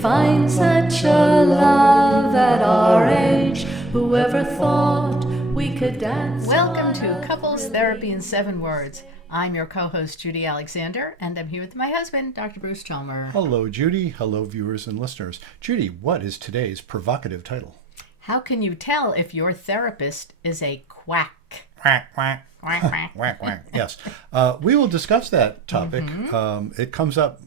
find such a love at our age. Whoever thought we could dance? Welcome to Couples Therapy in 7 Words. I'm your co-host, Judy Alexander, and I'm here with my husband, Dr. Bruce Chalmer. Hello, Judy. Hello, viewers and listeners. Judy, what is today's provocative title? How can you tell if your therapist is a quack? Quack, quack. Quack, quack. Quack, quack. Yes. We will discuss that topic. It comes up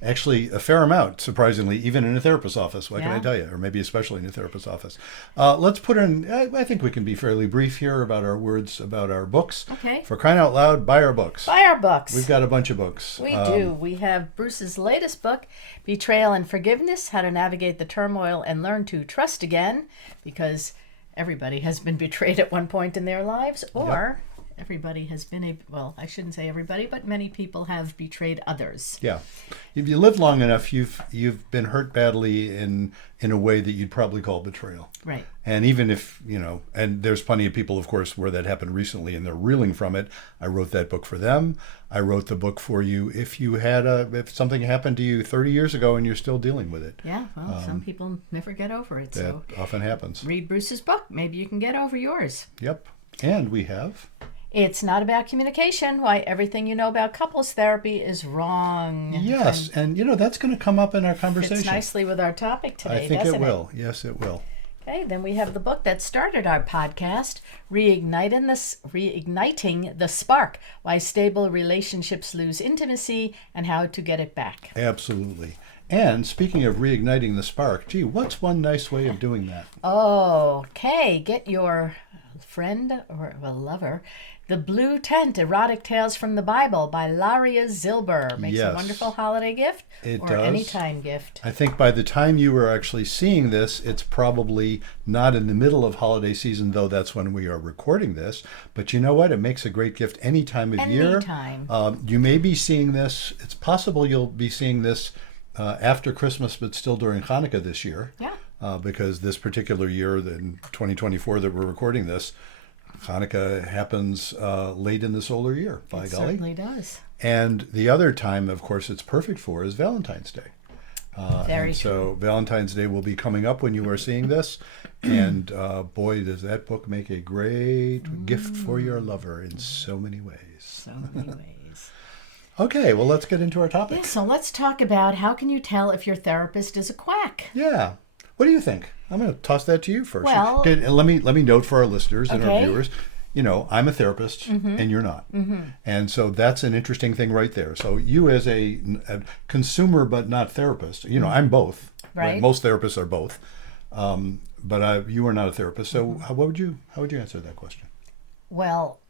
actually a fair amount, surprisingly, even in a therapist's office. What can I tell you? Or maybe especially in a therapist's office. Let's put in, I think we can be fairly brief here about our words, about our books. Okay. For crying out loud, buy our books. Buy our books. We've got a bunch of books. We do. We have Bruce's latest book, Betrayal and Forgiveness, How to Navigate the Turmoil and Learn to Trust Again, because everybody has been betrayed at one point in their lives, or everybody has been, well, I shouldn't say everybody, but many people have betrayed others. Yeah. If you live long enough, you've been hurt badly in a way that you'd probably call betrayal. Right. And even if, and there's plenty of people, of course, where that happened recently and they're reeling from it. I wrote that book for them. I wrote the book for you if if something happened to you 30 years ago and you're still dealing with it. Yeah, well, some people never get over it. That often happens. Read Bruce's book. Maybe you can get over yours. Yep. And we have... It's Not About Communication, Why Everything You Know About Couples Therapy is Wrong. Yes, and that's going to come up in our conversation. Fits nicely with our topic today, I think doesn't it will. Yes, it will. Okay, then we have the book that started our podcast, Reigniting the Spark, Why Stable Relationships Lose Intimacy and How to Get It Back. Absolutely. And speaking of reigniting the spark, gee, what's one nice way of doing that? Okay, get your friend or a lover The Blue Tent, Erotic Tales from the Bible by Laria Zilber. Makes a wonderful holiday gift or anytime gift. I think by the time you are actually seeing this, it's probably not in the middle of holiday season, though that's when we are recording this. But you know what? It makes a great gift any time of year. Anytime. You may be seeing this. It's possible you'll be seeing this after Christmas, but still during Hanukkah this year. Yeah. Because this particular year, in 2024 that we're recording this, Hanukkah happens late in the solar year, by golly. It certainly does. And the other time, of course, it's perfect for is Valentine's Day. Very true. So Valentine's Day will be coming up when you are seeing this. And boy, does that book make a great gift for your lover in so many ways. So many ways. Okay, well, let's get into our topic. Yeah, so let's talk about how can you tell if your therapist is a quack? Yeah. What do you think? I'm going to toss that to you first. Well, let me note for our listeners and our viewers, I'm a therapist and you're not. And so that's an interesting thing right there. So you as a consumer but not therapist, I'm both. Right. Most therapists are both. But you are not a therapist. So how would you answer that question? Well,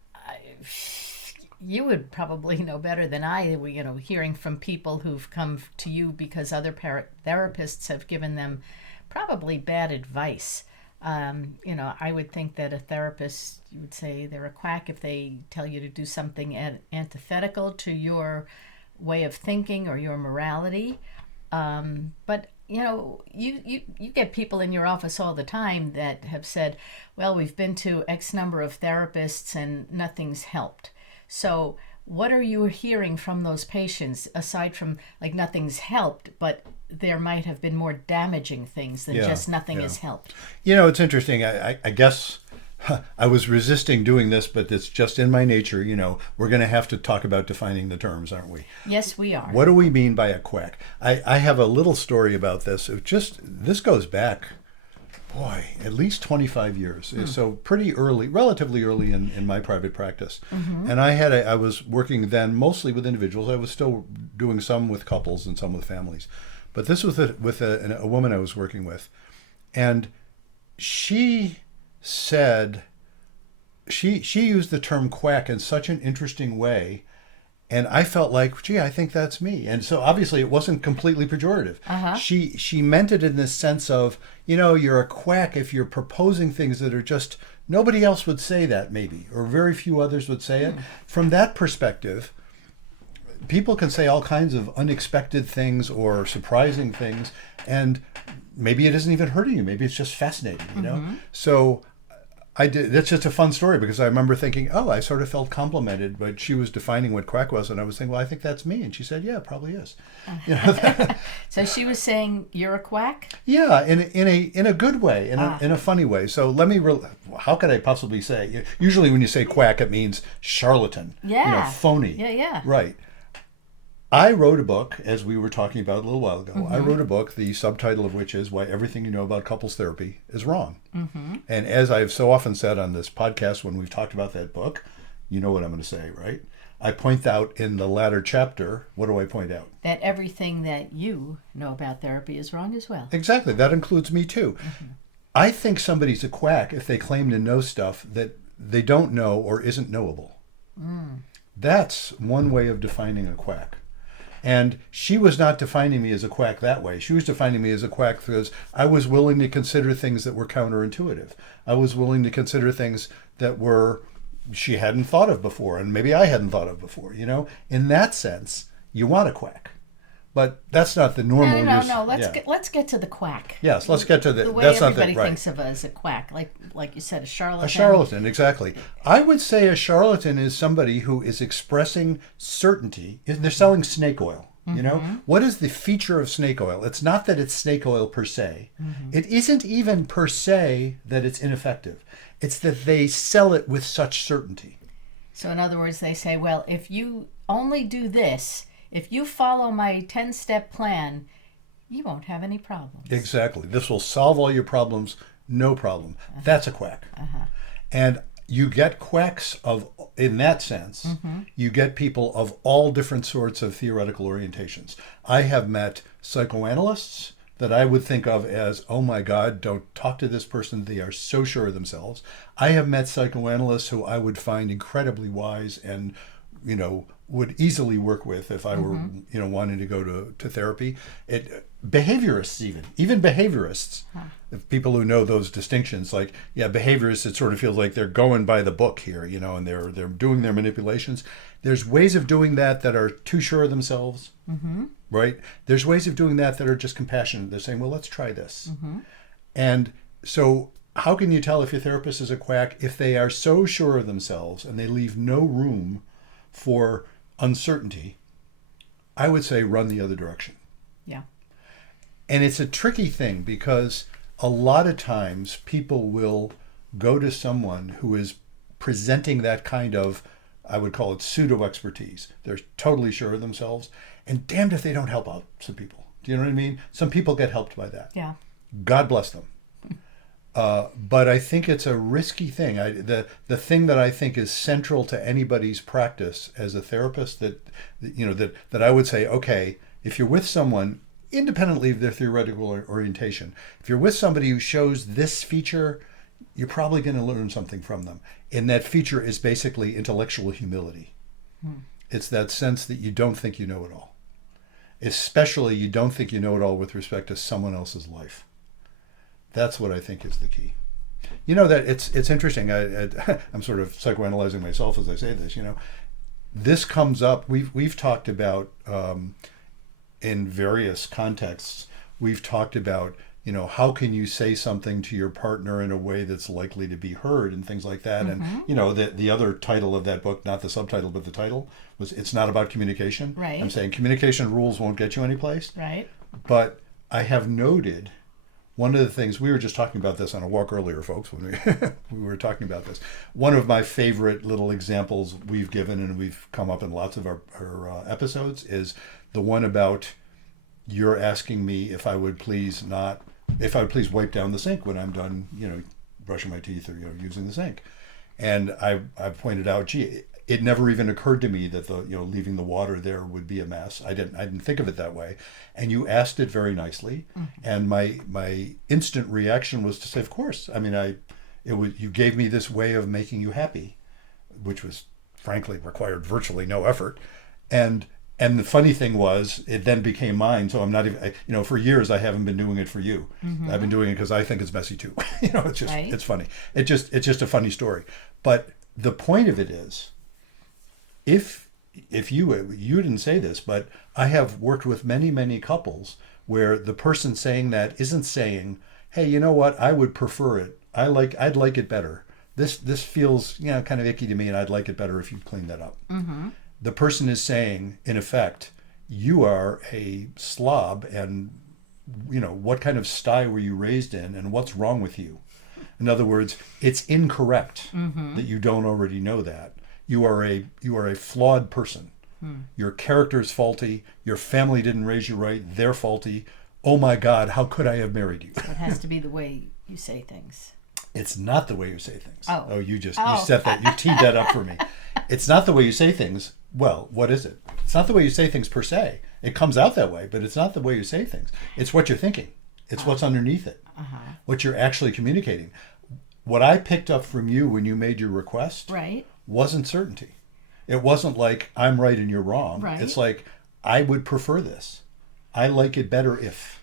you would probably know better than I, hearing from people who've come to you because other therapists have given them probably bad advice. I would think that a therapist, you would say they're a quack if they tell you to do something antithetical to your way of thinking or your morality. But you get people in your office all the time that have said, well, we've been to X number of therapists and nothing's helped. So what are you hearing from those patients aside from like nothing's helped, but there might have been more damaging things than just nothing has helped? It's interesting. I guess I was resisting doing this, but it's just in my nature. We're going to have to talk about defining the terms, aren't we? Yes, we are. What do we mean by a quack? I have a little story about this. This goes back, at least 25 years. So pretty early, relatively early in my private practice. And I was working then mostly with individuals. I was still doing some with couples and some with families. But this was with a woman I was working with. And she said, she used the term quack in such an interesting way. And I felt like, gee, I think that's me. And so obviously it wasn't completely pejorative. She meant it in this sense of, you're a quack if you're proposing things that are just, nobody else would say that maybe, or very few others would say it. From that perspective, people can say all kinds of unexpected things or surprising things, and maybe it isn't even hurting you. Maybe it's just fascinating, So I did. That's just a fun story because I remember thinking, oh, I sort of felt complimented, but she was defining what quack was, and I was thinking, well, I think that's me, and she said, yeah, it probably is. You know? So she was saying you're a quack? Yeah, in a good way, in a funny way. So let me. How could I possibly say? Usually, when you say quack, it means charlatan. Yeah. Phony. Yeah. Right. I wrote a book, as we were talking about a little while ago. I wrote a book, the subtitle of which is Why Everything You Know About Couples Therapy is Wrong. And as I've so often said on this podcast when we've talked about that book, you know what I'm going to say, right? I point out in the latter chapter, what do I point out? That everything that you know about therapy is wrong as well. Exactly. That includes me too. I think somebody's a quack if they claim to know stuff that they don't know or isn't knowable. That's one way of defining a quack. And she was not defining me as a quack that way. She was defining me as a quack because I was willing to consider things that were counterintuitive. I was willing to consider things that were she hadn't thought of before, and maybe I hadn't thought of before. In that sense, you want a quack. But that's not the normal use. No. Let's get to the quack. Yes, let's get to the way that's everybody not the, right. thinks of as a quack, like you said, a charlatan. A charlatan, exactly. I would say a charlatan is somebody who is expressing certainty. They're selling snake oil. What is the feature of snake oil? It's not that it's snake oil per se. It isn't even per se that it's ineffective. It's that they sell it with such certainty. So in other words, they say, well, if you only do this, if you follow my 10-step plan, you won't have any problems. Exactly. This will solve all your problems, no problem. That's a quack. And you get quacks in that sense, you get people of all different sorts of theoretical orientations. I have met psychoanalysts that I would think of as, oh my God, don't talk to this person. They are so sure of themselves. I have met psychoanalysts who I would find incredibly wise and, would easily work with if I were, wanting to go to therapy. Behaviorists even behaviorists, if people who know those distinctions, behaviorists, it sort of feels like they're going by the book here, and they're doing their manipulations. There's ways of doing that are too sure of themselves, right? There's ways of doing that are just compassionate. They're saying, well, let's try this. And so how can you tell if your therapist is a quack if they are so sure of themselves and they leave no room for uncertainty? I would say run the other direction. Yeah. And it's a tricky thing because a lot of times people will go to someone who is presenting that kind of, I would call it pseudo expertise. They're totally sure of themselves, and damned if they don't help out some people. Do you know what I mean? Some people get helped by that. Yeah. God bless them. But I think it's a risky thing. The thing that I think is central to anybody's practice as a therapist that I would say, okay, if you're with someone, independently of their theoretical orientation, if you're with somebody who shows this feature, you're probably going to learn something from them. And that feature is basically intellectual humility. It's that sense that you don't think you know it all. Especially you don't think you know it all with respect to someone else's life. That's what I think is the key. That it's interesting. I'm sort of psychoanalyzing myself as I say this. This comes up. We've talked about in various contexts. We've talked about how can you say something to your partner in a way that's likely to be heard and things like that. And the other title of that book, not the subtitle but the title, was "It's Not About Communication." Right. I'm saying communication rules won't get you anyplace. Right. But I have noted. One of the things, we were just talking about this on a walk earlier, folks, when we were talking about this. One of my favorite little examples we've given, and we've come up in lots of our episodes, is the one about you're asking me if I would please wipe down the sink when I'm done, brushing my teeth or using the sink. And I pointed out, gee, it never even occurred to me that leaving the water there would be a mess. I didn't think of it that way. And you asked it very nicely, and my instant reaction was to say, of course. I mean, you gave me this way of making you happy, which was frankly required virtually no effort. And the funny thing was, it then became mine. So I'm not even, for years I haven't been doing it for you. I've been doing it because I think it's messy too. It's just right. It's funny. It's just a funny story. But the point of it is, if you didn't say this, but I have worked with many couples where the person saying that isn't saying, hey, you know what, I would prefer it. I'd like it better. this feels, kind of icky to me, and I'd like it better if you clean that up. Mm-hmm. The person is saying, in effect, you are a slob, and what kind of sty were you raised in, and what's wrong with you? In other words, it's incorrect that you don't already know that. You are a flawed person. Your character is faulty. Your family didn't raise you right. They're faulty. Oh my God, how could I have married you? It has to be the way you say things. It's not the way you say things. Oh. You set that, you teed that up for me. It's not the way you say things. Well, what is it? It's not the way you say things per se. It comes out that way, but it's not the way you say things. It's what you're thinking. It's what's underneath it. What you're actually communicating. What I picked up from you when you made your request wasn't certainty. It wasn't like, I'm right and you're wrong. Right. It's like, I would prefer this. I like it better if.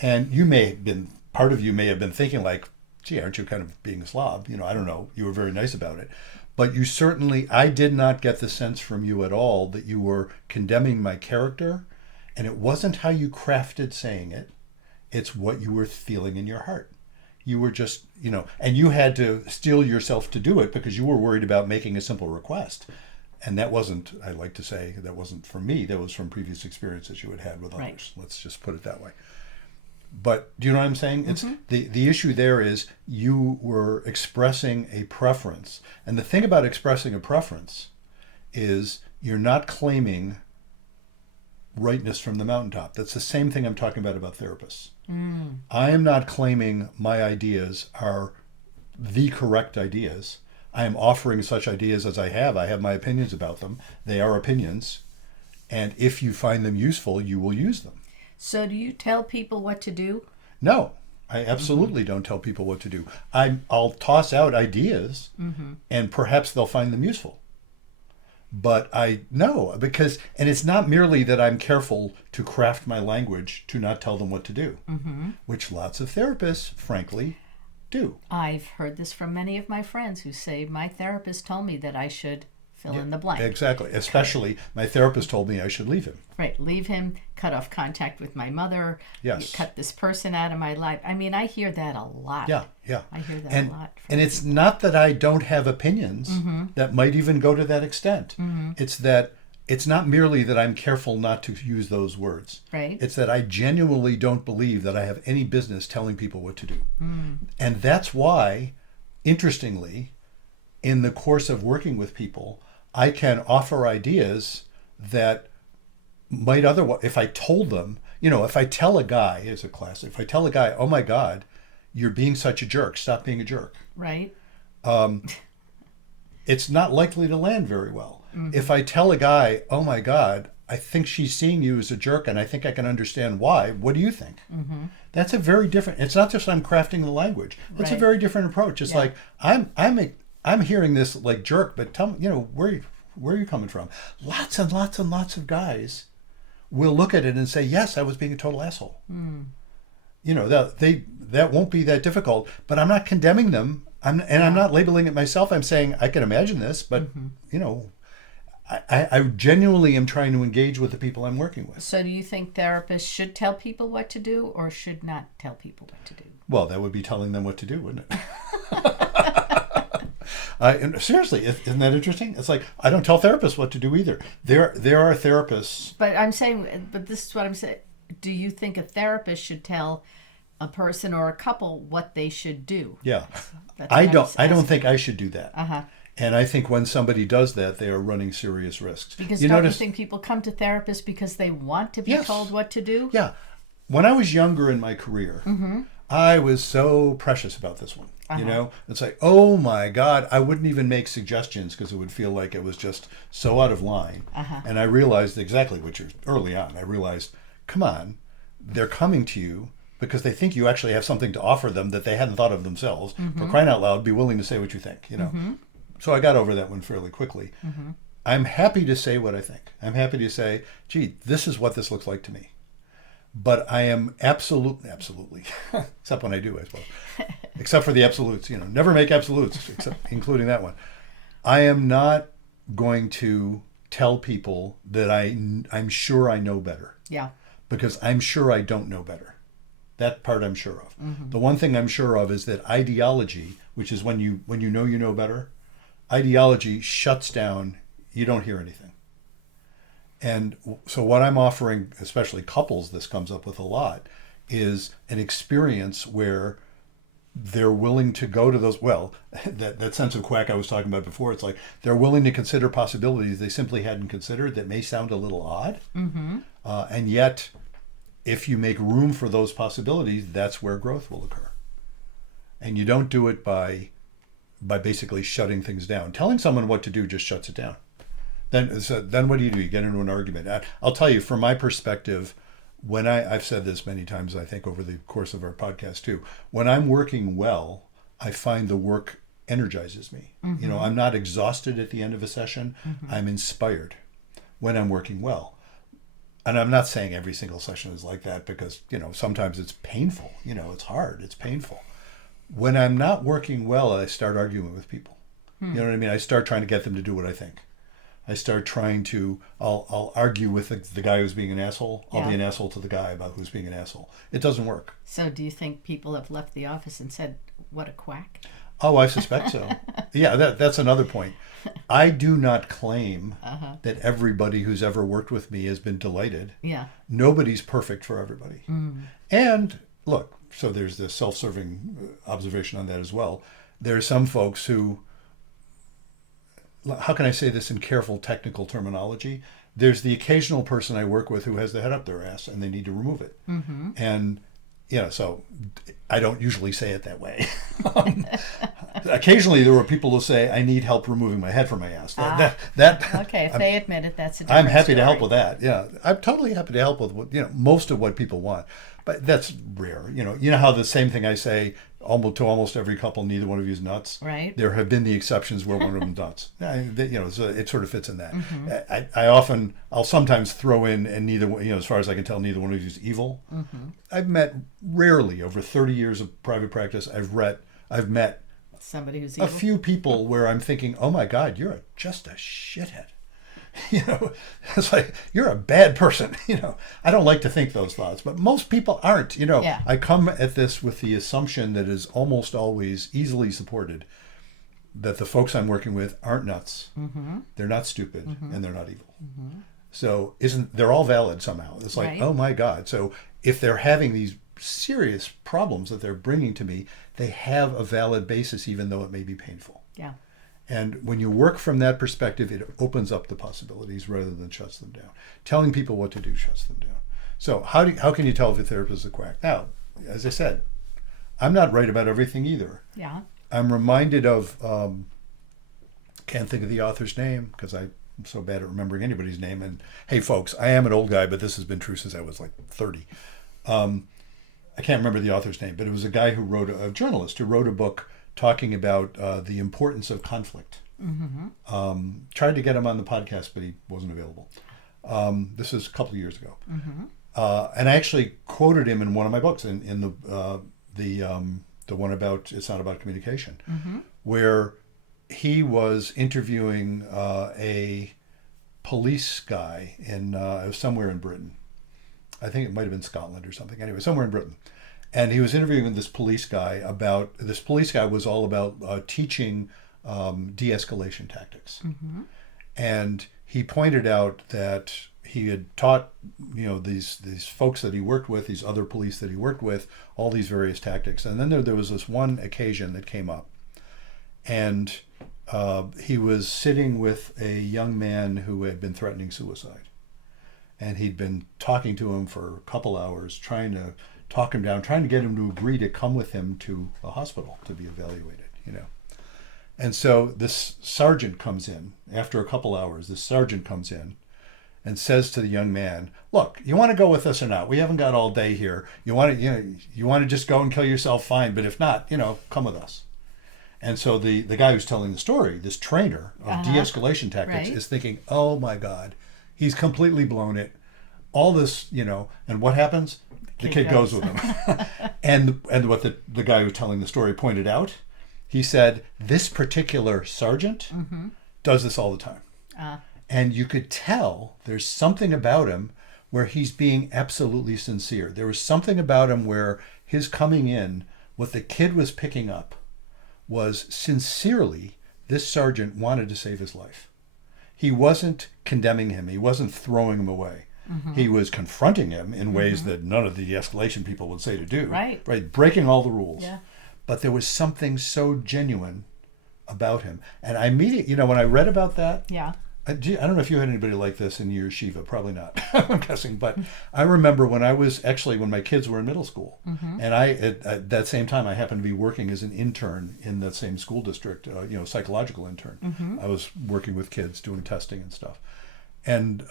And part of you may have been thinking like, gee, aren't you kind of being a slob? I don't know. You were very nice about it. But you certainly, I did not get the sense from you at all that you were condemning my character. And it wasn't how you crafted saying it. It's what you were feeling in your heart. You were just, and you had to steel yourself to do it because you were worried about making a simple request. And that wasn't, I like to say, that wasn't from me. That was from previous experiences you had with others. Let's just put it that way. But do you know what I'm saying? It's the issue there is you were expressing a preference. And the thing about expressing a preference is you're not claiming rightness from the mountaintop. That's the same thing I'm talking about therapists. I am not claiming my ideas are the correct ideas. I am offering such ideas as I have. I have my opinions about them. They are opinions. And if you find them useful, you will use them. So do you tell people what to do? No, I absolutely don't tell people what to do. I'll toss out ideas and perhaps they'll find them useful. But because it's not merely that I'm careful to craft my language to not tell them what to do, which lots of therapists, frankly, do. I've heard this from many of my friends who say, my therapist told me that I should fill in the blank. Exactly. Especially my therapist told me I should leave him. Right. Leave him, cut off contact with my mother, cut this person out of my life. I mean, I hear that a lot. Yeah. I hear that a lot. And it's not that I don't have opinions that might even go to that extent. It's that it's not merely that I'm careful not to use those words. Right. It's that I genuinely don't believe that I have any business telling people what to do. And that's why, interestingly, in the course of working with people, I can offer ideas that might otherwise, if I told them, if I tell a guy, as a class, if I tell a guy, oh my God, you're being such a jerk, stop being a jerk. Right. It's not likely to land very well. If I tell a guy, oh my God, I think she's seeing you as a jerk and I think I can understand why, what do you think? That's a very different, it's not just I'm crafting the language. It's a very different approach. It's like, I'm hearing this like jerk, but tell me, where are you coming from? Lots and lots and lots of guys will look at it and say, yes, I was being a total asshole. That won't be that difficult, but I'm not condemning them. I'm not labeling it myself. I'm saying I can imagine this, but I genuinely am trying to engage with the people I'm working with. So do you think therapists should tell people what to do or should not tell people what to do? Well, that would be telling them what to do, wouldn't it? And seriously, isn't that interesting? It's like, I don't tell therapists what to do either. There are therapists. But this is what I'm saying. Do you think a therapist should tell a person or a couple what they should do? Yeah. I don't think I should do that. And I think when somebody does that, they are running serious risks. Because don't you think people come to therapists because they want to be told what to do? Yeah. When I was younger in my career, I was so precious about this one. It's like, oh my God, I wouldn't even make suggestions because it would feel like it was just so out of line. And I realized exactly what early on. I realized, come on, they're coming to you because they think you actually have something to offer them that they hadn't thought of themselves. For crying out loud, be willing to say what you think, So I got over that one fairly quickly. I'm happy to say what I think. I'm happy to say, gee, this is what this looks like to me. But I am absolutely, except when I do, I suppose, except for the absolutes, never make absolutes, including that one. I am not going to tell people that I'm sure I know better. Yeah. Because I'm sure I don't know better. That part I'm sure of. The one thing I'm sure of is that ideology, which is when you know better, ideology shuts down. You don't hear anything. And so what I'm offering, especially couples, this comes up with a lot, is an experience where they're willing to go to those, well, that sense of quack I was talking about before, it's like they're willing to consider possibilities they simply hadn't considered that may sound a little odd. And yet, if you make room for those possibilities, that's where growth will occur. And you don't do it by basically shutting things down. Telling someone what to do just shuts it down. Then what do? You get into an argument. I'll tell you, from my perspective, when I've said this many times, I think over the course of our podcast too, when I'm working well, I find the work energizes me. I'm not exhausted at the end of a session. I'm inspired when I'm working well. And I'm not saying every single session is like that because, sometimes it's painful. It's hard. It's painful. When I'm not working well, I start arguing with people. You know what I mean? I start trying to get them to do what I think. I start trying to, I'll argue with the guy who's being an asshole. I'll be an asshole to the guy about who's being an asshole. It doesn't work. So do you think people have left the office and said, what a quack? Oh, I suspect so. Yeah, that's another point. I do not claim that everybody who's ever worked with me has been delighted. Yeah. Nobody's perfect for everybody. And look, so there's this self-serving observation on that as well. There are some folks who, how can I say this in careful technical terminology? There's the occasional person I work with who has the head up their ass and they need to remove it. And, so I don't usually say it that way. Occasionally there were people who say, I need help removing my head from my ass. Okay, if they admit it, that's a different I'm happy story. to help with that. Yeah, I'm totally happy to help with most of what people want. But that's rare. You know how the same thing I say to almost every couple, neither one of you is nuts. Right. There have been the exceptions where one of them nuts. So it sort of fits in that. I'll sometimes throw in, and neither, as far as I can tell, neither one of you is evil. I've met rarely over 30 years of private practice. I've met somebody who's a evil. few people where I'm thinking, oh my God, you're just a shithead. It's like, you're a bad person. I don't like to think those thoughts, but most people aren't. Yeah. I come at this with the assumption that is almost always easily supported, that the folks I'm working with aren't nuts. They're not stupid, and they're not evil. So they're all valid somehow. It's like, Right. Oh my God. So if they're having these serious problems that they're bringing to me, they have a valid basis, even though it may be painful. Yeah. And when you work from that perspective, it opens up the possibilities rather than shuts them down. Telling people what to do shuts them down. So how can you tell if a therapist is a quack? Now, as I said, I'm not right about everything either. Yeah. I'm reminded of, can't think of the author's name because I'm so bad at remembering anybody's name. And hey, folks, I am an old guy, but this has been true since I was like 30. I can't remember the author's name, but it was a guy a journalist who wrote a book talking about the importance of conflict. Tried to get him on the podcast, but he wasn't available. This is a couple of years ago. And I actually quoted him in one of my books, in the one about It's Not About Communication, where he was interviewing a police guy in somewhere in Britain. I think it might have been Scotland or something. Anyway, somewhere in Britain. And he was interviewing this police guy this police guy was all about teaching de-escalation tactics. And he pointed out that he had taught, these folks that he worked with, these other police that he worked with, all these various tactics. And then there was this one occasion that came up. And he was sitting with a young man who had been threatening suicide. And he'd been talking to him for a couple hours, trying to talk him down, trying to get him to agree to come with him to a hospital to be evaluated, And so this sergeant comes in after a couple hours. This sergeant comes in and says to the young man, "Look, you want to go with us or not? We haven't got all day here. You want to just go and kill yourself? Fine, but if not, come with us." And so the guy who's telling the story, this trainer of de-escalation tactics, Right. is thinking, "Oh my God, he's completely blown it. All this, and what happens? The kid goes with him." and what the guy who's telling the story pointed out, he said, this particular sergeant does this all the time. And you could tell there's something about him where he's being absolutely sincere. There was something about him where his coming in, what the kid was picking up was sincerely, this sergeant wanted to save his life. He wasn't condemning him. He wasn't throwing him away. He was confronting him in ways that none of the de-escalation people would say to do. Right. Breaking all the rules. Yeah. But there was something so genuine about him. And I immediately, when I read about that, Yeah. I don't know if you had anybody like this in your yeshiva, probably not, I'm guessing. But I remember when my kids were in middle school, and at that same time, I happened to be working as an intern in that same school district, psychological intern. I was working with kids doing testing and stuff. And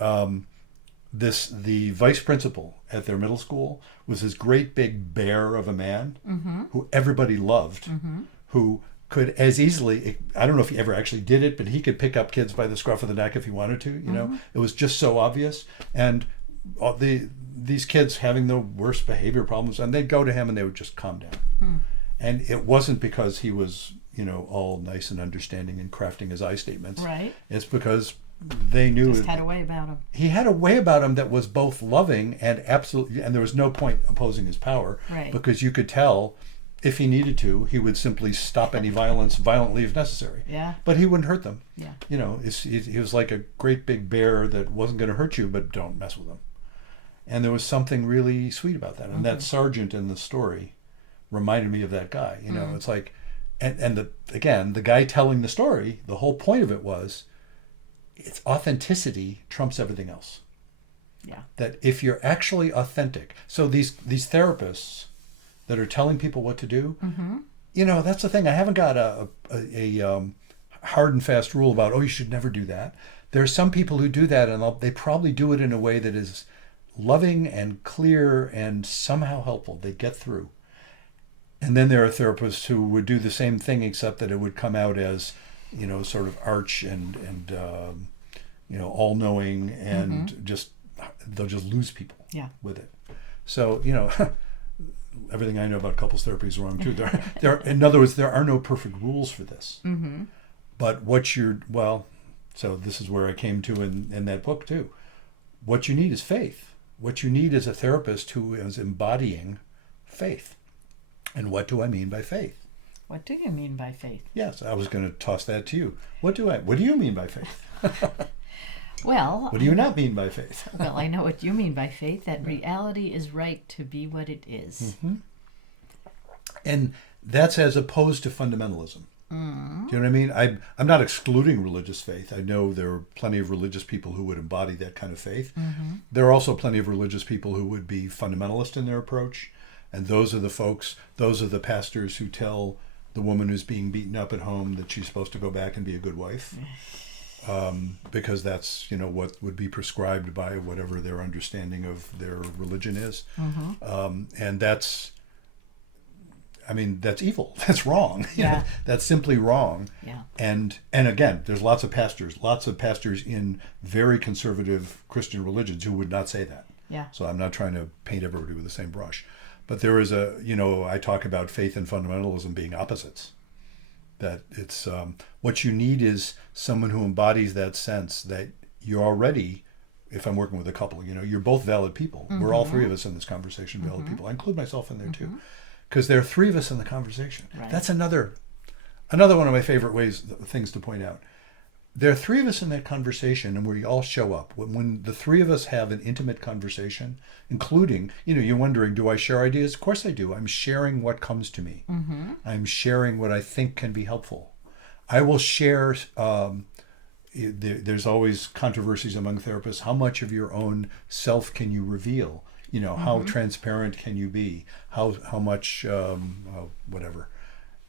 the vice principal at their middle school was this great big bear of a man who everybody loved, who could as easily, I don't know if he ever actually did it, but he could pick up kids by the scruff of the neck if he wanted to, It was just so obvious. And these kids having the worst behavior problems, and they'd go to him and they would just calm down. And it wasn't because he was, all nice and understanding and crafting his I statements. Right. It's because they knew Just had a way about him. he had a way about him that was both loving and absolutely, and there was no point opposing his power, Right. because you could tell if he needed to, he would simply stop any violence violently if necessary. Yeah. But he wouldn't hurt them. Yeah. He was like a great big bear that wasn't going to hurt you, but don't mess with him. And there was something really sweet about that. And that sergeant in the story reminded me of that guy. It's like, and the guy telling the story, the whole point of it was, it's authenticity trumps everything else. Yeah. That if you're actually authentic, so these therapists that are telling people what to do, that's the thing. I haven't got a hard and fast rule about, you should never do that. There are some people who do that, and they probably do it in a way that is loving and clear and somehow helpful. They get through. And then there are therapists who would do the same thing, except that it would come out as, sort of arch and all-knowing, and they'll just lose people with it. So, everything I know about couples therapy is wrong too. In other words, there are no perfect rules for this. But so this is where I came to in that book too. What you need is faith. What you need is a therapist who is embodying faith. And what do I mean by faith? What do you mean by faith? Yes, I was going to toss that to you. What do you mean by faith? Well, What do you not mean by faith? well, I know what you mean by faith, that reality is right to be what it is. And that's as opposed to fundamentalism. Do you know what I mean? I'm not excluding religious faith. I know there are plenty of religious people who would embody that kind of faith. There are also plenty of religious people who would be fundamentalist in their approach. And those are the pastors who tell the woman who's being beaten up at home that she's supposed to go back and be a good wife. Because that's, what would be prescribed by whatever their understanding of their religion is. And that's evil. That's wrong. Yeah. That's simply wrong. Yeah. And again, there's lots of pastors in very conservative Christian religions who would not say that. Yeah. So I'm not trying to paint everybody with the same brush. But there is I talk about faith and fundamentalism being opposites. That it's what you need is someone who embodies that sense that you're already, if I'm working with a couple, you're both valid people. We're all three of us in this conversation, valid people. I include myself in there too, because there are three of us in the conversation. Right. That's another one of my favorite things to point out. There are three of us in that conversation, and we all show up. When the three of us have an intimate conversation, including, you're wondering, do I share ideas? Of course I do. I'm sharing what comes to me. I'm sharing what I think can be helpful. I will share, there's always controversies among therapists. How much of your own self can you reveal? How transparent can you be? How much, whatever.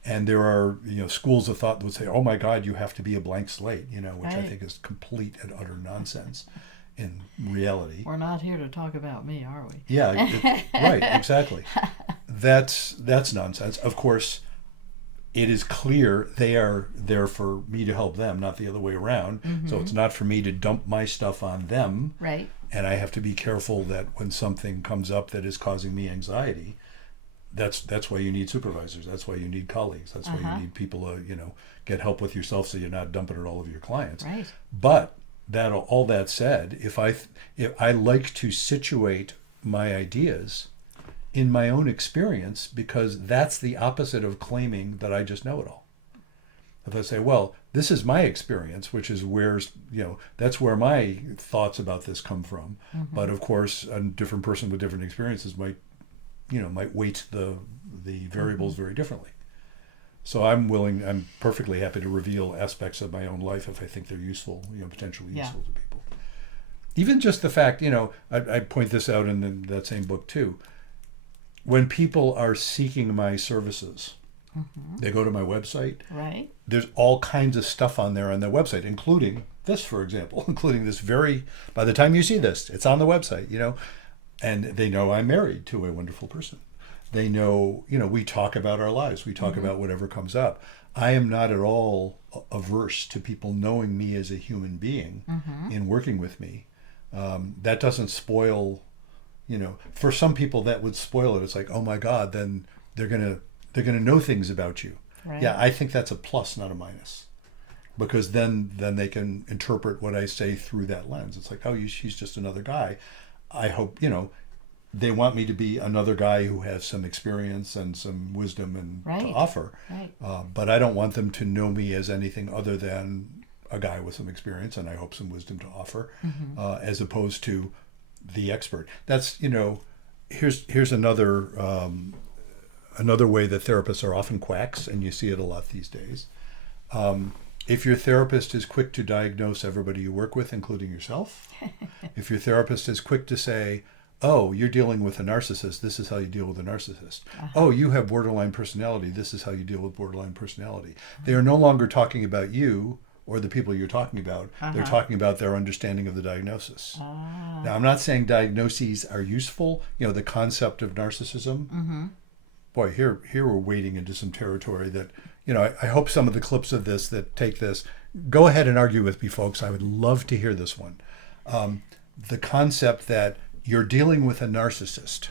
And there are, schools of thought that would say, oh my God, you have to be a blank slate, which I think is complete and utter nonsense in reality. We're not here to talk about me, are we? Yeah, right, exactly. That's nonsense. Of course, it is clear they are there for me to help them, not the other way around. So it's not for me to dump my stuff on them. Right. And I have to be careful that when something comes up that is causing me anxiety, that's why you need supervisors. That's why you need colleagues. That's why you need people to, get help with yourself so you're not dumping it all over your clients. Right. But that all that said, if I like to situate my ideas in my own experience, because that's the opposite of claiming that I just know it all. If I say, well, this is my experience, which is that's where my thoughts about this come from. But of course, a different person with different experiences might weight the variables very differently. So I'm perfectly happy to reveal aspects of my own life if I think they're useful, potentially useful to people. Even just the fact, I point this out in that same book too. When people are seeking my services, they go to my website. Right. There's all kinds of stuff on there on their website, including this, for example, including this by the time you see this, it's on the website, and they know I'm married to a wonderful person. They know, we talk about our lives. We talk about whatever comes up. I am not at all averse to people knowing me as a human being in working with me. That doesn't spoil, for some people that would spoil it. It's like, oh my God, then they're gonna know things about you. Right. Yeah, I think that's a plus, not a minus, because then they can interpret what I say through that lens. It's like, oh, she's just another guy. I hope, they want me to be another guy who has some experience and some wisdom to offer. Right. But I don't want them to know me as anything other than a guy with some experience and I hope some wisdom to offer, as opposed to the expert. That's, here's another way that therapists are often quacks, and you see it a lot these days. If your therapist is quick to diagnose everybody you work with, including yourself, if your therapist is quick to say, oh, you're dealing with a narcissist, this is how you deal with a narcissist. Oh, you have borderline personality, this is how you deal with borderline personality. They are no longer talking about you or the people you're talking about. They're talking about their understanding of the diagnosis. Now, I'm not saying diagnoses are useful. The concept of narcissism, boy, here we're wading into some territory that, I hope some of the clips of this that take this, go ahead and argue with me, folks. I would love to hear this one. The concept that you're dealing with a narcissist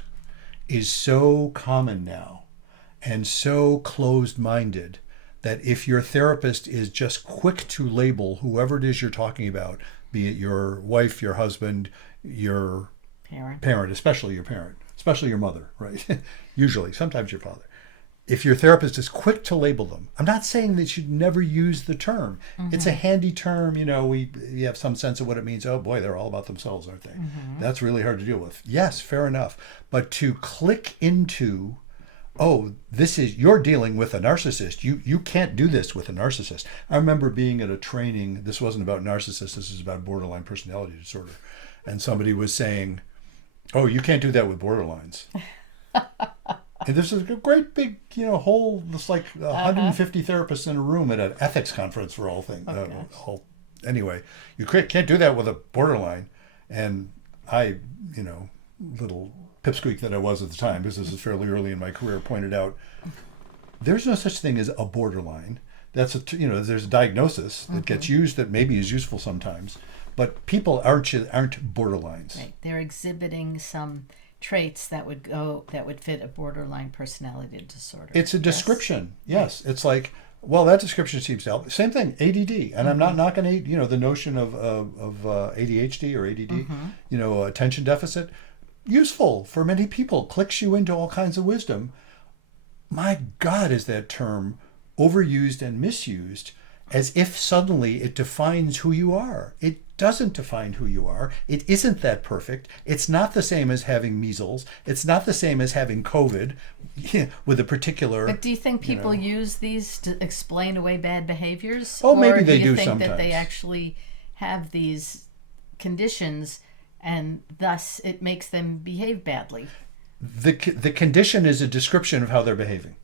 is so common now and so closed-minded that if your therapist is just quick to label whoever it is you're talking about, be it your wife, your husband, your parent, especially your parent, especially your mother, right? Usually, sometimes your father. If your therapist is quick to label them, I'm not saying that you never use the term. It's a handy term, you have some sense of what it means. Oh boy, they're all about themselves, aren't they? That's really hard to deal with. Yes, fair enough. But to click into, oh, you're dealing with a narcissist. You can't do this with a narcissist. I remember being at a training, this wasn't about narcissists, this is about borderline personality disorder. And somebody was saying, oh, you can't do that with borderlines. And there's a great big, whole, it's like 150 therapists in a room at an ethics conference for all things. Anyway, you can't do that with a borderline. And I, little pipsqueak that I was at the time, because this is fairly early in my career, pointed out there's no such thing as a borderline. There's a diagnosis that gets used that maybe is useful sometimes, but people aren't borderlines. Right. They're exhibiting some traits that would fit a borderline personality disorder. It's a description. Yes. It's like, well, that description seems to help. Same thing, ADD. And I'm not knocking, the notion of ADHD or ADD, attention deficit. Useful for many people, clicks you into all kinds of wisdom. My God, is that term overused and misused as if suddenly it defines who you are. It doesn't define who you are. It isn't that perfect. It's not the same as having measles. It's not the same as having COVID with a particular... But do you think people use these to explain away bad behaviors? Oh, maybe they do sometimes. Or do you think that they actually have these conditions and thus it makes them behave badly? The condition is a description of how they're behaving.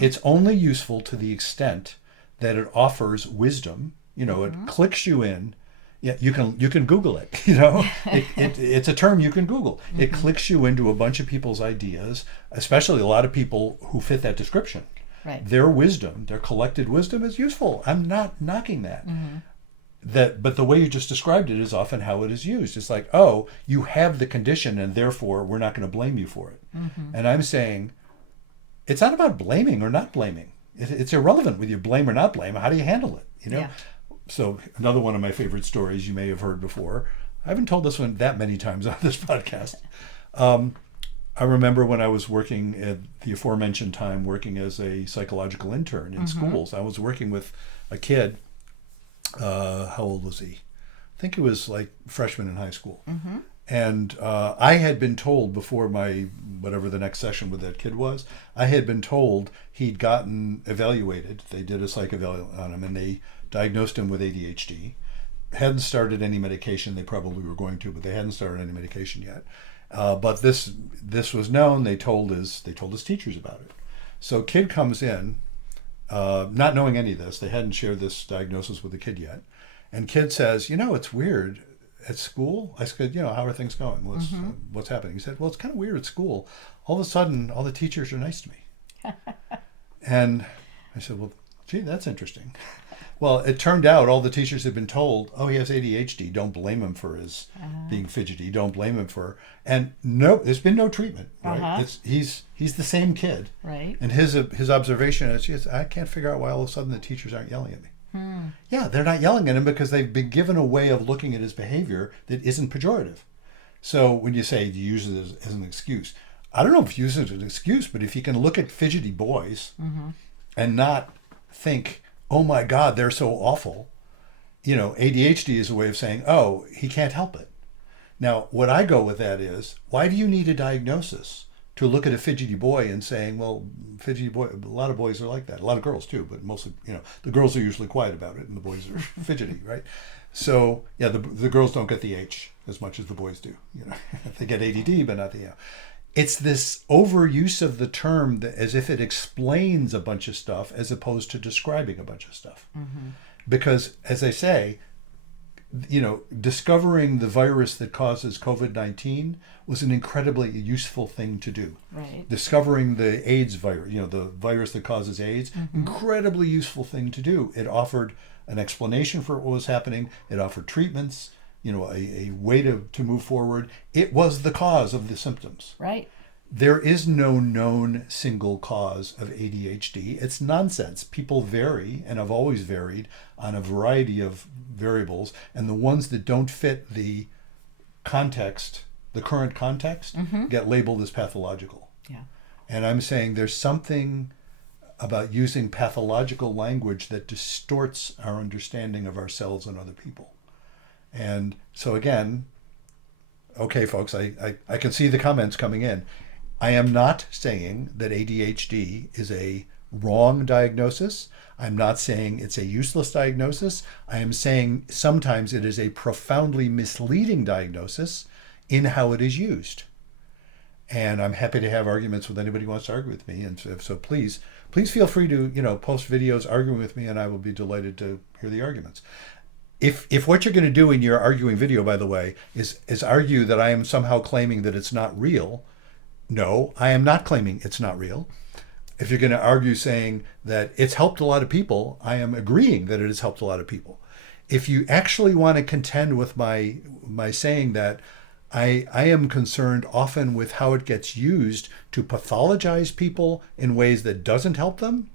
It's only useful to the extent that it offers wisdom. It clicks you in. Yeah, you can Google it. It's a term you can Google. It clicks you into a bunch of people's ideas, especially a lot of people who fit that description. Right. Their wisdom, their collected wisdom, is useful. I'm not knocking that. But the way you just described it is often how it is used. It's like, oh, you have the condition, and therefore we're not going to blame you for it. And I'm saying, it's not about blaming or not blaming. It's irrelevant whether you blame or not blame. How do you handle it? Yeah. So another one of my favorite stories you may have heard before. I haven't told this one that many times on this podcast. I remember when I was working at the aforementioned time, working as a psychological intern in schools. I was working with a kid. How old was he? I think he was like freshman in high school. And I had been told before my, whatever the next session with that kid was, I had been told he'd gotten evaluated. They did a psych eval on him and they diagnosed him with ADHD. Hadn't started any medication. They probably were going to, but they hadn't started any medication yet. But this was known. They told his teachers about it. So kid comes in, not knowing any of this. They hadn't shared this diagnosis with the kid yet. And kid says, it's weird at school. I said, how are things going? What's happening? He said, well, it's kind of weird at school. All of a sudden, all the teachers are nice to me. And I said, well, gee, that's interesting. Well, it turned out all the teachers had been told, oh, he has ADHD. Don't blame him for his being fidgety. Don't blame him for, and no, there's been no treatment. Right? He's the same kid. Right. And his observation is, I can't figure out why all of a sudden the teachers aren't yelling at me. Yeah, they're not yelling at him because they've been given a way of looking at his behavior that isn't pejorative. So when you say you use it as an excuse, I don't know if you use it as an excuse, but if you can look at fidgety boys and not think, oh my God, they're so awful. ADHD is a way of saying, oh, he can't help it. Now, what I go with that is, why do you need a diagnosis to look at a fidgety boy and saying, well, fidgety boy, a lot of boys are like that. A lot of girls too, but mostly, the girls are usually quiet about it and the boys are fidgety, right? So, yeah, the girls don't get the H as much as the boys do. They get ADD, but not the It's this overuse of the term as if it explains a bunch of stuff as opposed to describing a bunch of stuff. Because, as I say, discovering the virus that causes COVID-19 was an incredibly useful thing to do. Right. Discovering the AIDS virus, the virus that causes AIDS, incredibly useful thing to do. It offered an explanation for what was happening. It offered treatments, a way to move forward. It was the cause of the symptoms. Right. There is no known single cause of ADHD. It's nonsense. People vary and have always varied on a variety of variables, and the ones that don't fit the context, the current context, get labeled as pathological. Yeah. And I'm saying there's something about using pathological language that distorts our understanding of ourselves and other people. And so again, okay, folks, I can see the comments coming in. I am not saying that ADHD is a wrong diagnosis. I'm not saying it's a useless diagnosis. I am saying sometimes it is a profoundly misleading diagnosis in how it is used. And I'm happy to have arguments with anybody who wants to argue with me. And so please feel free to, post videos arguing with me, and I will be delighted to hear the arguments. If what you're going to do in your arguing video, by the way, is argue that I am somehow claiming that it's not real, no, I am not claiming it's not real. If you're going to argue saying that it's helped a lot of people, I am agreeing that it has helped a lot of people. If you actually want to contend with my saying that, I am concerned often with how it gets used to pathologize people in ways that doesn't help them,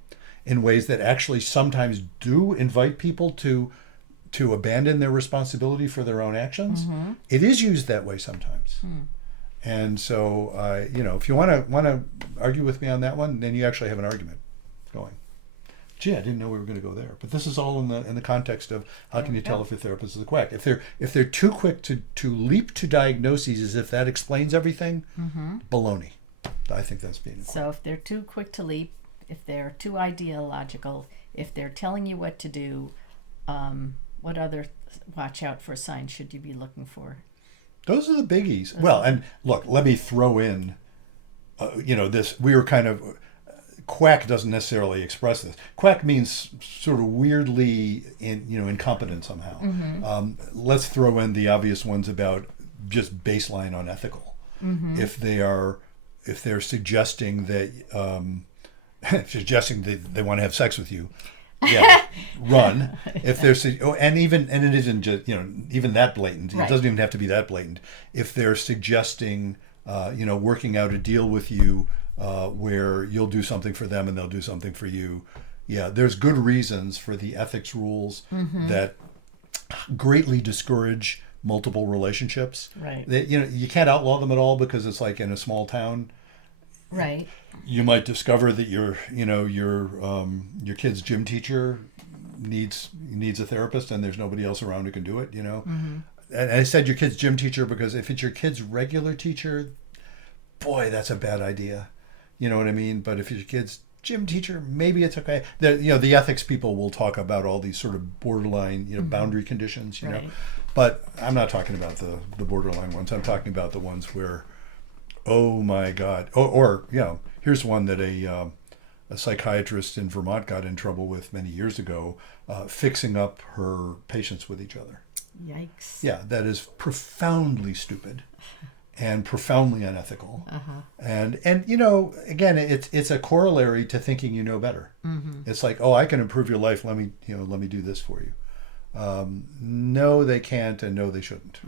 in ways that actually sometimes do invite people to abandon their responsibility for their own actions. It is used that way sometimes. And so, if you want to argue with me on that one, then you actually have an argument going. Gee, I didn't know we were going to go there. But this is all in the context of how can you tell if your therapist is a quack? If they're too quick to leap to diagnoses as if that explains everything, baloney. I think that's being a quack. So if they're too quick to leap, if they're too ideological, if they're telling you what to do, what other watch out for signs should you be looking for? Those are the biggies. Well, and look, let me throw in, this, we were kind of, quack doesn't necessarily express this. Quack means sort of weirdly, incompetent somehow. Let's throw in the obvious ones about just baseline unethical. If they're suggesting that, they want to have sex with you, yeah, run. If there's and it isn't just even that blatant. Right. It doesn't even have to be that blatant. If they're suggesting working out a deal with you where you'll do something for them and they'll do something for you, Yeah, there's good reasons for the ethics rules that greatly discourage multiple relationships. Right. You can't outlaw them at all because it's like in a small town. Right. You might discover that your kid's gym teacher needs a therapist, and there's nobody else around who can do it. And I said your kid's gym teacher because if it's your kid's regular teacher, boy, that's a bad idea. You know what I mean? But if it's your kid's gym teacher, maybe it's okay. The ethics people will talk about all these sort of borderline, boundary conditions, Right. But I'm not talking about the borderline ones. I'm talking about the ones where, oh my God, or here's one that a psychiatrist in Vermont got in trouble with many years ago, fixing up her patients with each other. Yikes. Yeah, that is profoundly stupid and profoundly unethical. And again, it's a corollary to thinking you know better. It's like, oh, I can improve your life. Let me do this for you. No, they can't, and no, they shouldn't.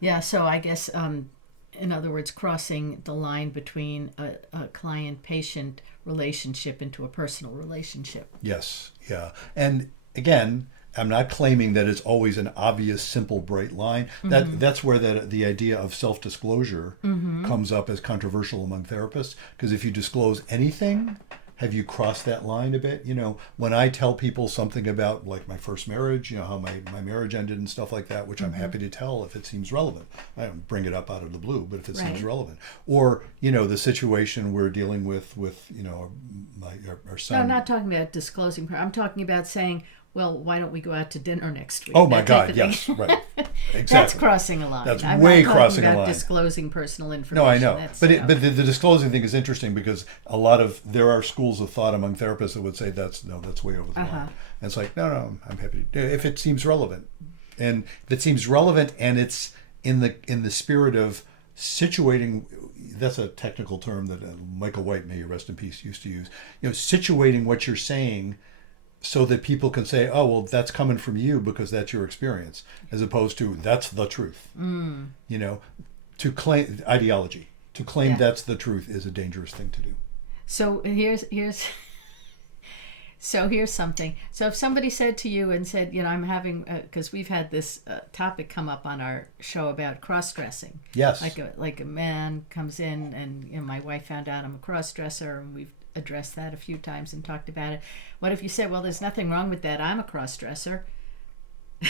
Yeah, so I guess, in other words, crossing the line between a client-patient relationship into a personal relationship. Yes, yeah. And again, I'm not claiming that it's always an obvious, simple, bright line. That's where the idea of self-disclosure comes up as controversial among therapists. Because if you disclose anything, have you crossed that line a bit? When I tell people something about like my first marriage, how my marriage ended and stuff like that, which I'm happy to tell if it seems relevant. I don't bring it up out of the blue, but if it seems relevant. Or, the situation we're dealing with our son. No, I'm not talking about disclosing. I'm talking about saying, well, why don't we go out to dinner next week? Oh my God, yes, right. Exactly. That's crossing a line. That's I'm way not crossing a about line. Disclosing personal information. No, I know. That's, But the disclosing thing is interesting because there are schools of thought among therapists that would say that's way over the line. And it's like, no, I'm happy to do it if it seems relevant. And if it seems relevant and it's in the spirit of situating, that's a technical term that Michael White, may he rest in peace, used to use, situating what you're saying so that people can say, oh, well, that's coming from you because that's your experience, as opposed to that's the truth. To claim ideology, to claim that's the truth is a dangerous thing to do. So here's something. So if somebody said to you and said, I'm having, because we've had this topic come up on our show about cross-dressing. Yes. Like a man comes in and my wife found out I'm a cross-dresser, and we've addressed that a few times and talked about it. What if you said, well, there's nothing wrong with that, I'm a cross-dresser?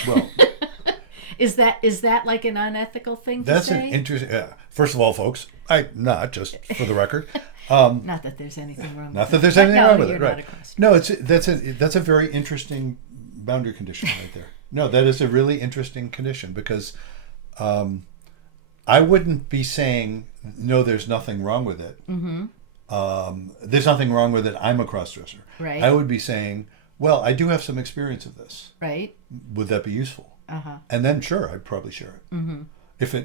Well, is that like an unethical thing to say? That's an interesting. First of all, folks, not just for the record. Not that there's anything wrong. Not with that there's that. anything No, wrong with you're it, not right? a cross-dresser. No, that's a very interesting boundary condition right there. No, that is a really interesting condition because I wouldn't be saying no, there's nothing wrong with it. There's nothing wrong with it. I'm a cross-dresser. Right. I would be saying, well, I do have some experience of this. Right. Would that be useful? And then, sure, I'd probably share it. If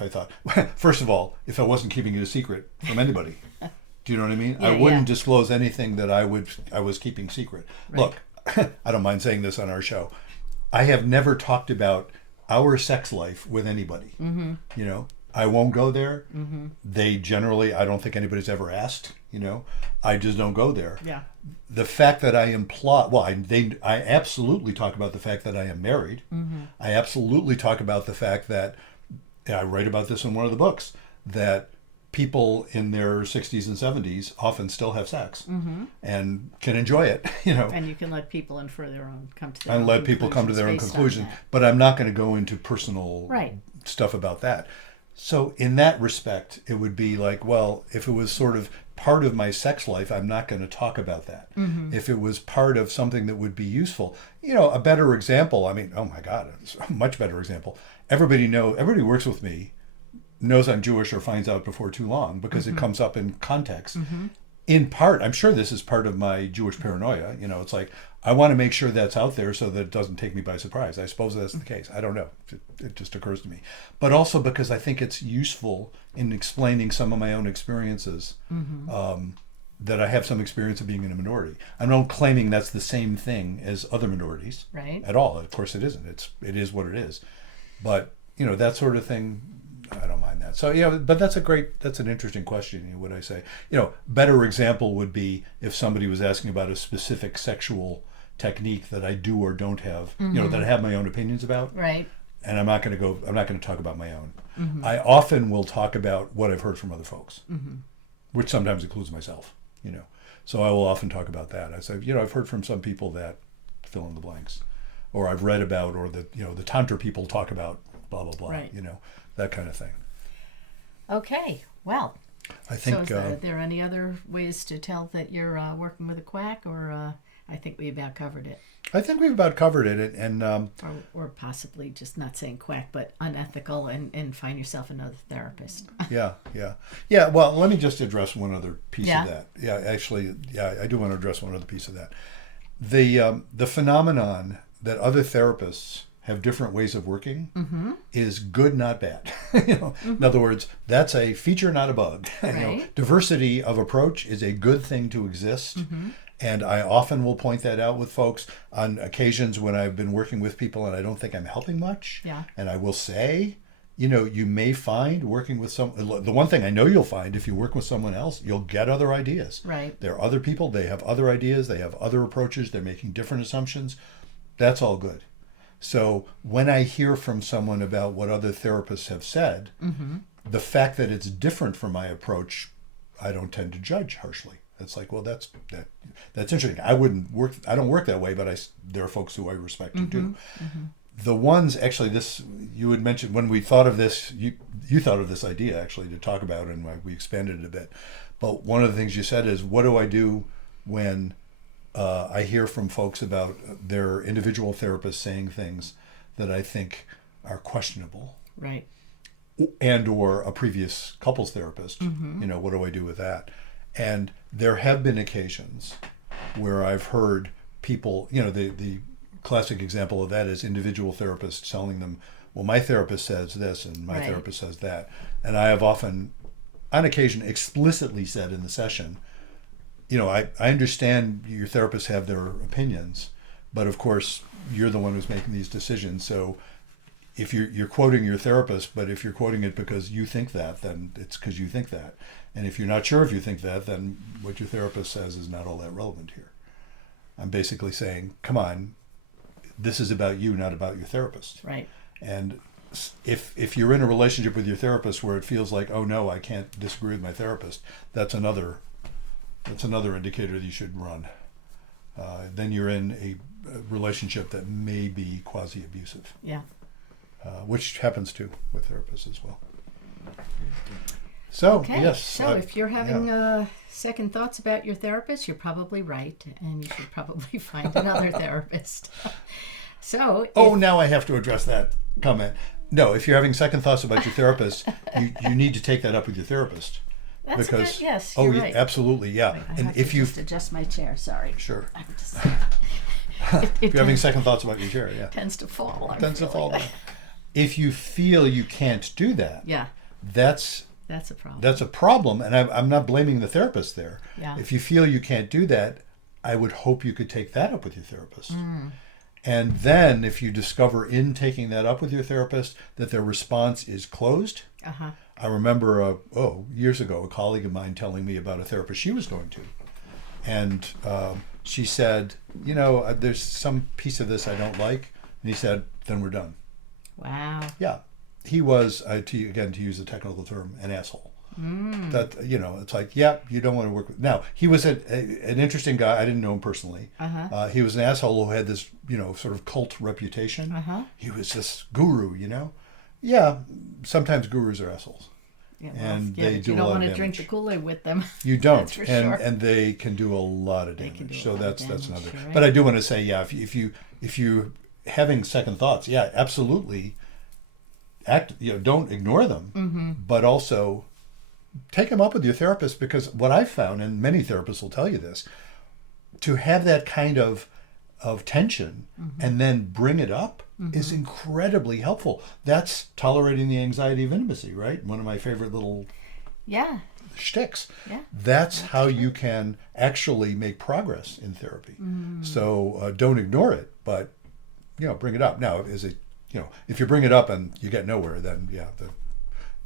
I thought, first of all, if I wasn't keeping it a secret from anybody, do you know what I mean? Yeah, I wouldn't disclose anything that I was keeping secret. Right. Look, I don't mind saying this on our show. I have never talked about our sex life with anybody. I won't go there. They generally, I don't think anybody's ever asked. I just don't go there. Yeah. The fact that I imply, I absolutely talk about the fact that I am married. I absolutely talk about the fact that, I write about this in one of the books, that people in their 60s and 70s often still have sex and can enjoy it, And you can let people come to their own conclusions. And let people come to their own conclusions. On but I'm not going to go into personal stuff about that. So in that respect, it would be like, well, if it was sort of part of my sex life, I'm not going to talk about that. If it was part of something that would be useful, a better example, oh my God, a much better example. Everybody who works with me knows I'm Jewish or finds out before too long because it comes up in context. In part, I'm sure this is part of my Jewish paranoia. It's like, I want to make sure that's out there so that it doesn't take me by surprise. I suppose that's the case. I don't know. It just occurs to me. But also because I think it's useful in explaining some of my own experiences, that I have some experience of being in a minority. I'm not claiming that's the same thing as other minorities at all. Of course it isn't. It is what it is. But, that sort of thing, I don't mind that. So yeah, but that's an interesting question. Would I say, better example would be if somebody was asking about a specific sexual technique that I do or don't have, that I have my own opinions about. Right. And I'm not going to talk about my own. I often will talk about what I've heard from other folks, which sometimes includes myself, So I will often talk about that. I say, I've heard from some people that fill in the blanks, or I've read about, or the Tantra people talk about blah, blah, blah, Right. that kind of thing. Okay. Well, I think. So are there any other ways to tell that you're working with a quack, or I think we about covered it? I think we've about covered it, and or possibly just not saying quack, but unethical, and find yourself another therapist. yeah. Well, let me just address one other piece Yeah. of that. Yeah, actually, I do want to address one other piece of that. The phenomenon that other therapists have different ways of working is good, not bad. In other words, that's a feature, not a bug. Right. Diversity of approach is a good thing to exist. And I often will point that out with folks on occasions when I've been working with people and I don't think I'm helping much. Yeah. And I will say, you may find working with the one thing I know you'll find if you work with someone else, you'll get other ideas. Right. There are other people, they have other ideas, they have other approaches, they're making different assumptions. That's all good. So when I hear from someone about what other therapists have said, the fact that it's different from my approach, I don't tend to judge harshly. It's like, well, that's interesting. I don't work that way, but there are folks who I respect who do. The ones, actually, you had mentioned when we thought of this, you thought of this idea actually to talk about, and we expanded it a bit. But one of the things you said is, what do I do when I hear from folks about their individual therapists saying things that I think are questionable, Right. and or a previous couples therapist? What do I do with that? And there have been occasions where I've heard people, the classic example of that is individual therapists telling them, well, my therapist says this and my Right. therapist says that. And I have often, on occasion, explicitly said in the session, I understand your therapists have their opinions, but of course, you're the one who's making these decisions. So if you're quoting your therapist, but if you're quoting it because you think that, then it's because you think that. And if you're not sure if you think that, then what your therapist says is not all that relevant here. I'm basically saying, come on, this is about you, not about your therapist. Right. And if you're in a relationship with your therapist where it feels like, oh no, I can't disagree with my therapist, that's another indicator that you should run. Then you're in a relationship that may be quasi-abusive. Yeah. Which happens too with therapists as well. So, Okay. yes. So if you're having second thoughts about your therapist, you're probably right, and you should probably find another therapist. So. Now I have to address that comment. No, if you're having second thoughts about your therapist, you need to take that up with your therapist. That's Because good. Yes, you're right. Absolutely, yeah. I And have if to you just adjust my chair. Sorry. sure, I'm just, if you're having second thoughts about your chair, yeah, tends to fall. I'm tends to feeling fall that. down. If you feel you can't do that, Yeah, that's that's a problem. That's a problem, and I'm not blaming the therapist there. Yeah. If you feel you can't do that, I would hope you could take that up with your therapist. And then if you discover in taking that up with your therapist that their response is closed, I remember, years ago, a colleague of mine telling me about a therapist she was going to. And she said, there's some piece of this I don't like. And he said, then we're done. Wow. Yeah. He was, to use the technical term, an asshole. That, it's like, you don't want to work with. Now, he was an interesting guy. I didn't know him personally. He was an asshole who had this, sort of cult reputation. He was this guru, Yeah, sometimes gurus are assholes. Yeah, And yeah, they but do you a don't lot want of to drink damage. the Kool-Aid with them. You don't, That's for sure. and they can do a lot of They can damage. do a So lot of that's damage, another. you're right. But I do want to say, if you having second thoughts, absolutely. Don't ignore them, but also take them up with your therapist, because what I've found, and many therapists will tell you this, to have that kind of tension and then bring it up is incredibly helpful. That's tolerating the anxiety of intimacy, right? One of my favorite little Yeah. shticks. Yeah. That's how you can actually make progress in therapy. So don't ignore it, but bring it up. Now, if you bring it up and you get nowhere, then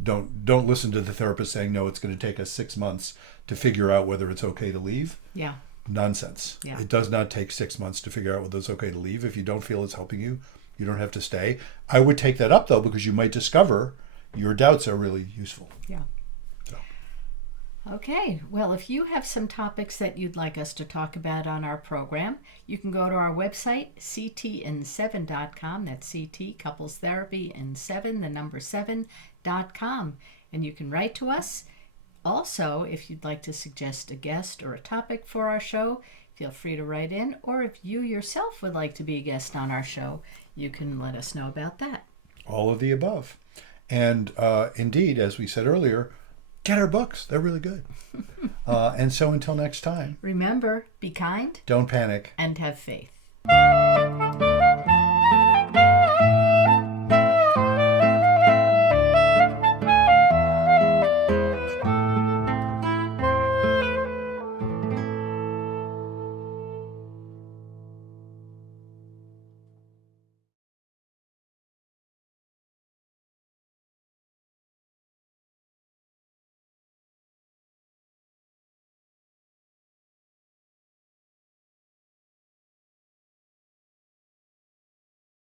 don't listen to the therapist saying, no, it's going to take us 6 months to figure out whether it's okay to leave. Yeah. Nonsense. Yeah. It does not take 6 months to figure out whether it's okay to leave. If you don't feel it's helping you, you don't have to stay. I would take that up, though, because you might discover your doubts are really useful. Yeah. So. Okay, well, if you have some topics that you'd like us to talk about on our program, you can go to our website, ctand7.com. That's CT, Couples Therapy, and 7, the number 7.com. And you can write to us. Also, if you'd like to suggest a guest or a topic for our show, feel free to write in. Or if you yourself would like to be a guest on our show, you can let us know about that. All of the above. And indeed, as we said earlier, get our books. They're really good. And so until next time. Remember, be kind. Don't panic. And have faith.